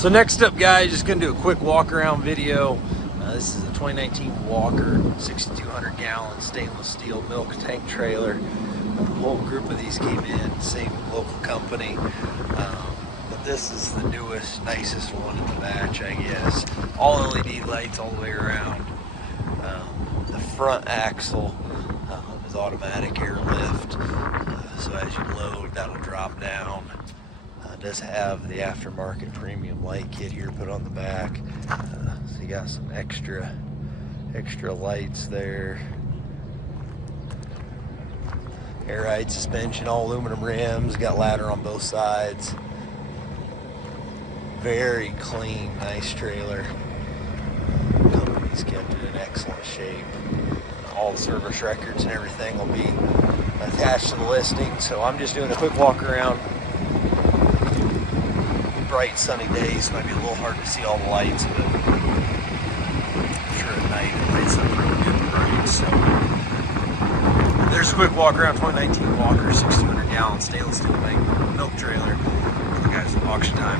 So next up, guys, just gonna do a quick walk around video. This is a 2019 Walker 6,200 gallon stainless steel milk tank trailer. A whole group of these came in, same local company. But this is the newest, nicest one in the batch, I guess. All LED lights all the way around. The front axle is automatic airlift. So as you load, that'll drop down. Does have the aftermarket premium light kit here put on the back. So you got some extra lights there. Air ride suspension, all aluminum rims, got ladder on both sides. Very clean, nice trailer. Company's kept it in excellent shape. All the service records and everything will be attached to the listing. So I'm just doing a quick walk around. Bright sunny days, might be a little hard to see all the lights, but I'm sure at night it lights up really good and bright. So there's a quick walk around 2019 Walker 6,200 gallon stainless steel milk trailer. For the guys at Auction Time.